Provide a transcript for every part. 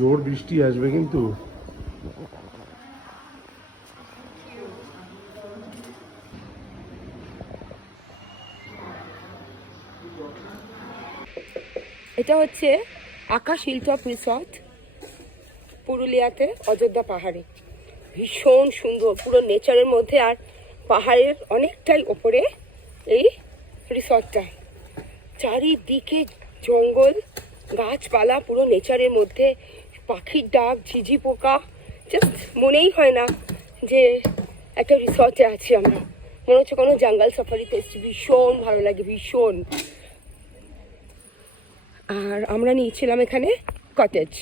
জোর বৃষ্টি আসবে কিন্তু। এটা হচ্ছে আকাশ হিলটপ রিসর্ট, পুরুলিয়াতে অযোধ্যা পাহাড়ে। ভীষণ সুন্দর, পুরো নেচারের মধ্যে আর পাহাড়ের অনেকটাই ওপরে এই রিসর্টটা। চারিদিকে জঙ্গল, গাছপালা, পুরো নেচারের মধ্যে পাখির ডাক, ঝিঝি পোকা, জাস্ট মনেই হয় না যে একটা রিসর্টে আছি আমরা, মনে হচ্ছে কোনো জঙ্গল সাফারিতে এসেছি। ভীষণ ভালো লাগে, ভীষণ। আর আমরা নিয়েছিলাম এখানে কটেজ।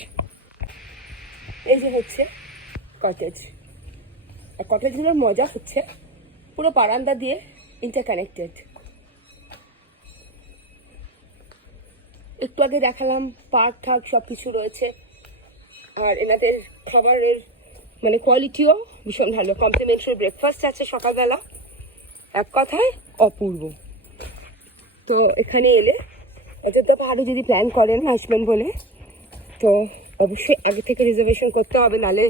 এই যে হচ্ছে কটেজ। আর কটেজগুলোর মজা হচ্ছে পুরো বারান্দা দিয়ে ইন্টারকানেক্টেড। একটু আগে দেখালাম পার্ক ঠাক সব কিছু রয়েছে। আর এনাদের খাবারের মানে কোয়ালিটিও ভীষণ ভালো। কমপ্লিমেন্টারি ব্রেকফাস্ট আছে সকালবেলা। এক কথায় অপূর্ব। তো এখানে এলে অযোধ্যা পাহাড়ে যদি প্ল্যান করেন আসবেন বলে, তো অবশ্যই আগে থেকে রিজার্ভেশন করতে হবে, নাহলে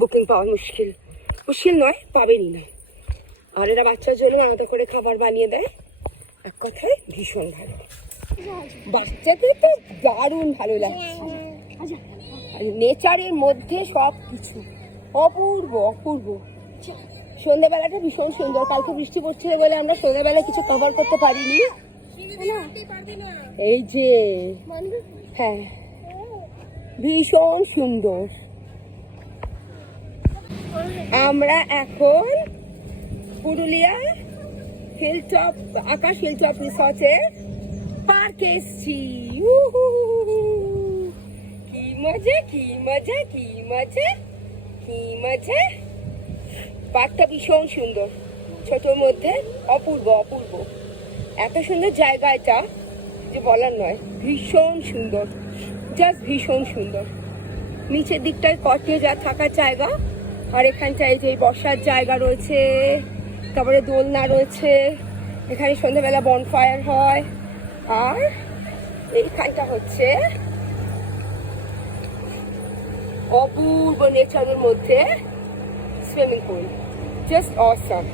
বুকিং পাওয়া মুশকিল। মুশকিল নয়, পাবেনই না। আর এরা বাচ্চার জন্য আলাদা করে খাবার বানিয়ে দেয়। এক কথায় ভীষণ ভালো। বাচ্চাদের তো দারুণ ভালো লাগছে। নেচারের মধ্যে সব কিছু অপূর্ব অপূর্ব। সন্ধ্যাবেলাটা ভীষণ সুন্দর। কালকে বৃষ্টি পড়ছিল বলে আমরা সন্ধ্যাবেলা কিছু কভার করতে পারিনি। এই যে হ্যাঁ, ভীষণ সুন্দর। আমরা এখন পুরুলিয়া হিলটপ, আকাশ হিলটপ রিসর্টে পার্কে এসছি। কি মজা, কি মজা, কি মজা, কি মজা। পার্কটা ভীষণ সুন্দর, ছোটর মধ্যে অপূর্ব অপূর্ব। এত সুন্দর জায়গা এটা যে বলার নয়। ভীষণ সুন্দর, জাস্ট ভীষণ সুন্দর। নিচের দিকটায় কটেজ আর থাকার জায়গা, আর এখানটায় যে বসার জায়গা রয়েছে, তারপরে দোলনা রয়েছে। এখানে সন্ধ্যাবেলা বনফায়ার হয়। আর এইখানটা হচ্ছে অপূর্ব নেচারের মধ্যে সুইমিং পুল। Just awesome.